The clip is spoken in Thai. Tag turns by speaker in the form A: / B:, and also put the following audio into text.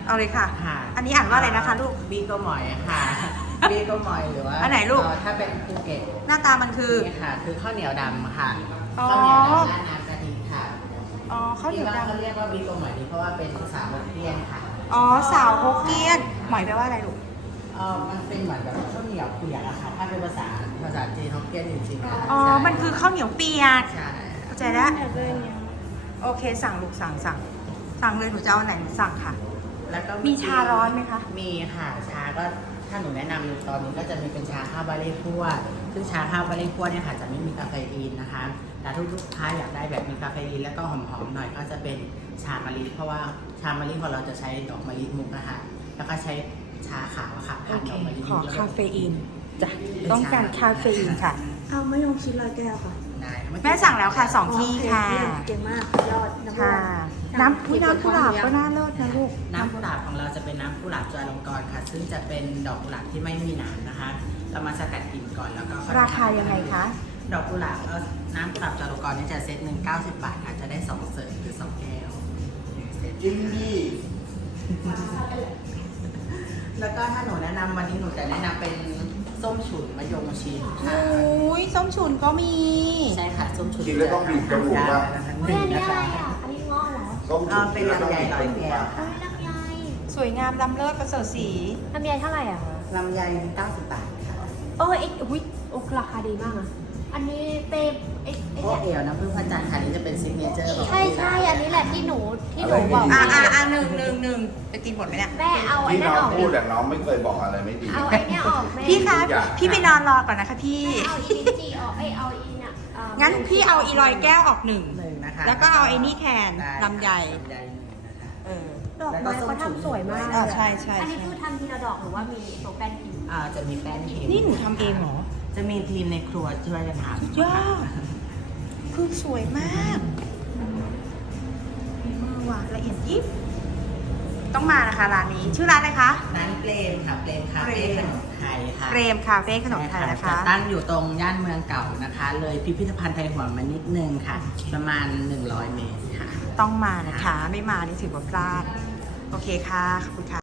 A: เอาเลยค่ะ
B: ค่ะ
A: อันนี้อ่านว่าอะไรนะคะลูก
B: บีโกหมอยค่ะบีโกหมอยหรือว่า
A: อันไหนลูก
B: ถ้าเป็นภูเก็ต
A: หน้าตามันคือ
B: นี่ค่ะ คือข้าวเหนียวดำค่ะ
A: อ๋อ
B: ข้าวเหนียวดำราดน้ำกะทิค่ะ
A: อ๋อข้าวเหนียว
B: ที่ว่าเขา
A: ดำ
B: เรียกว่าบีโกหมอยนี่เพราะว่าเป็นภาษาฮกเกี้ยนค่ะ
A: อ๋อสาวฮกเกี้ยนหมอยแปลว่าอะไรลูก
B: มันเป็นเหมือนแบบข้าวเหนียวเปียกอะค่ะถ้าเป็นภาษาจีนฮกเกี้ยนจริงๆนะ
A: อ๋อ
B: ใช่
A: มันคือข้าวเหนียวเปียก
B: ใช่
A: เข้าใจแล้วโอเคสั่งลูกสั่งเลยหนูจะเอาไหนหนูสั่งค่ะ
B: แล้วก็
A: มีชาร้อนไหมคะ
B: มีค่ะชาก็ถ้าหนูแนะนำตอนนี้ก็จะมีเป็นชาข้าวบาเล่คั่วซึ่งชาข้าวบาเล่คั่วเนี่ยค่ะจะไม่มีกาเฟอีนนะคะแต่ทุกลูกค้าอยากได้แบบมีกาเฟอีนแล้วก็หอมๆหน่อยก็จะเป็นชามะลิเพราะว่าชามะลิของเราจะใช้ดอกมะลิมุกนะคะแล้วก็ใช้ชาขาวอะค่ะ
A: โอ
B: ผ่าน
A: เค
B: ดอกมะลิ
A: ข
B: มุ
A: อก
B: แล้ว
A: คาเฟอีนจ้ะต้องการคาเฟอีนค่ะ
C: เอาไม่ยงชิด100 แก้วค่ะ
B: ได้
A: แม่สั่งแล้วค่ะ2 ที่ค่ะ
C: เก่งมากยอดน้ำ
A: ค่ะ น้ำกุหลาบก็น่าเลิศนะลูก
B: น้ำกุหลาบของเราจะเป็นน้ำกุหลาบจุฬาลงกรณ์ค่ะ ซึ่งจะเป็นดอกกุหลาบที่ไม่มีหนามนะคะ เรามาสกัดกลิ่นก่อนแล้วก็อย
A: ราคายังไงคะ
B: ดอกกุหลาบน้ำกุหลาบจุฬาลงกรณ์นี่จะเซตหนึ่ง90 บาทค่ะจะได้2เสิร์ฟหรือ2แก้วเซต
D: จริงดิ
B: แล้วก็ถ้าหนูแนะนำวันนี้หนูจะแนะนำเป็นส้มฉุนมะยงชิด
A: โอ
B: ค่ะ
A: ้ยส้มฉุนก็มี
B: ใช่ค่ะส้มฉุน
D: กินแล้วต้องบีบจมูกป่ะ
C: เฮ้ยอันนี้อะไรอ่ะ อันนี้ง้อเหรอ
D: ต้ม
B: เป็นลำไยร้อยแก้ว
C: เฮ้ยลำไย
A: สวยงามล้ำเลิศประเสริฐสี
C: ลำไยเท่าไหร่อ่ะคะ
B: ลำไย90 บาทค่ะ
C: อุ้ยราคาดีมากอ่ะ อันนี้เป็น
B: โอเอลน้ำผึ้งพระจันทร์ค่ะนี่จะเป็นซิกเนเจอร์ของ
C: ใช่อันนี้แหละที่หนูบอก
A: หนึ่งจะกินหมดไหมเนี่ย
C: แม่เอาไอ้
D: ที่
C: นั่น
D: น้อ
C: อง อก
D: พูดแต่น้องไม่เคยบอกอะไรไม่ดี
C: เอาไอ้เนี่ยออกแม่
A: พี่คะ
D: ทุกอย่าง
A: พี่ไปนอนรอก่อนนะคะพี่
C: เอาอีลินจีออกเอาอีน่ะ
A: งั้นพี่เอาอีลอยแก้วออกหนึ่ง
B: หนึ่งนะคะ
A: แล้วก็เอาไอ้นี่แทน
B: ได้
A: ลำไย
B: ลำไยหนึ่งนะคะ
A: เออ
C: ดอกไม้เขาทำสวยมาก
A: ใช่
C: อันนี้คือทำทีละดอกหรือว่ามีตัวแป้นพิมพ์
B: จะมีแป้นพิมพ์
A: นี่หนูทำเองเหรอ
B: จะมีทีมในครัวช่วยกันทำ
A: สุดยอด คือสวยมากมือว่ะละเอียดยิบ ต้องมานะคะร้านนี้ ชื่อร้านอะไรคะ
B: ร้านเปรมค่ะเปรมคาเฟ่ขนมไทยค่ะ
A: เฟรมคาเฟ่ขนมไทยนะคะ
B: จะตั้งอยู่ตรงย่านเมืองเก่านะคะ เลยพิพิธภัณฑ์ไทยหัวมานิดนึงค่ะ ประมาณ100 เมตรค่ะ
A: ต้องมานะคะ ไม่มานี่ถือว่าพลาด โอเคค่ะ ขอบคุณค่ะ